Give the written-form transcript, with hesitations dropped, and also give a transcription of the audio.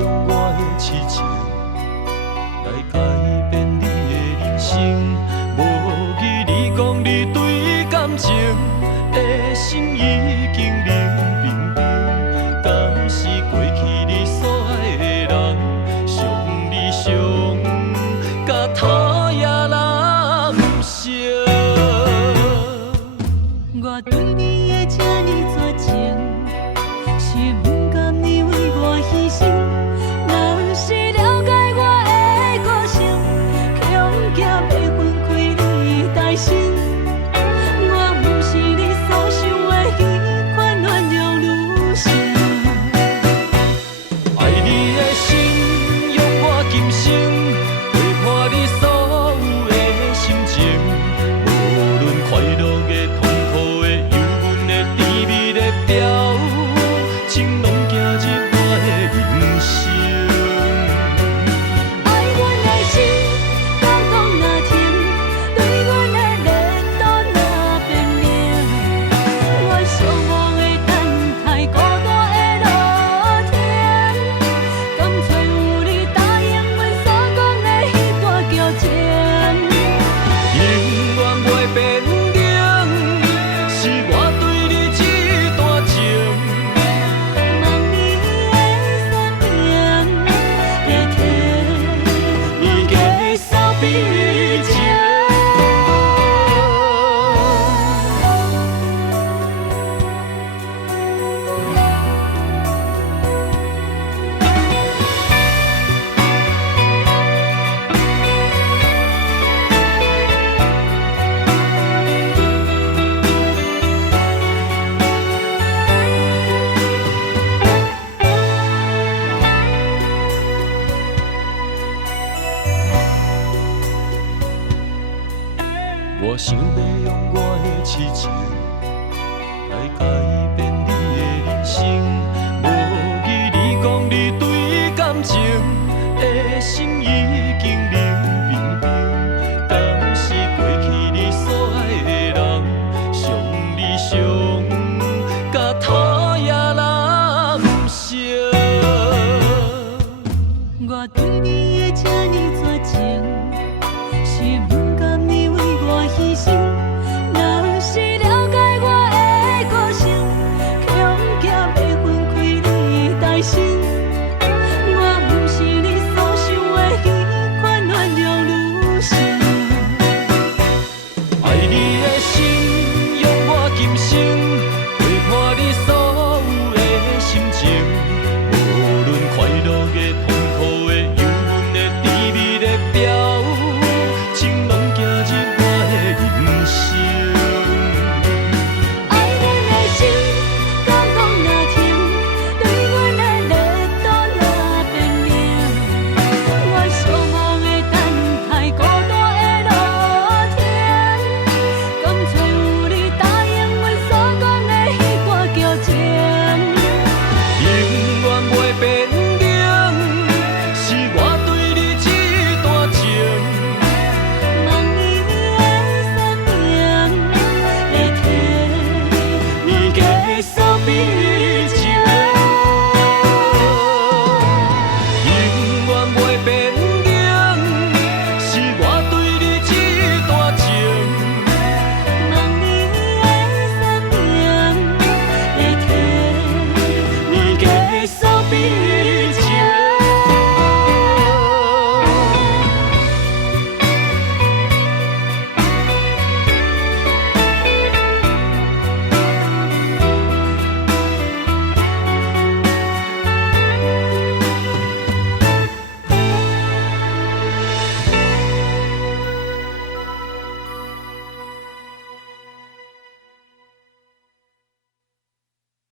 用我的痴情来改变你的人生。无语你讲你对感情的心已经冷冰冰，敢是过去你所爱的人，伤你伤甲讨厌人生。我对你的这呢绝情，是不甘你为我牺牲。若是了解我的个性，恐惊要分开你的心。我不是你所想的彼款鸳鸯女性。爱你的心，用我今生陪伴你所有的心情，无论快乐的、痛苦的、忧郁的、甜蜜的表情，拢走入我的人生。爱阮的心，感动若甜，对阮的热度若变冷。我寂寞的等待，孤单的落天，甘找有你答应阮所讲的迄段旧情。永远袂变冷，是我对你这段情。望你的山盟，会替你继续比情。我想要用我的痴情来改变你的人生，无语你讲你对感情的心意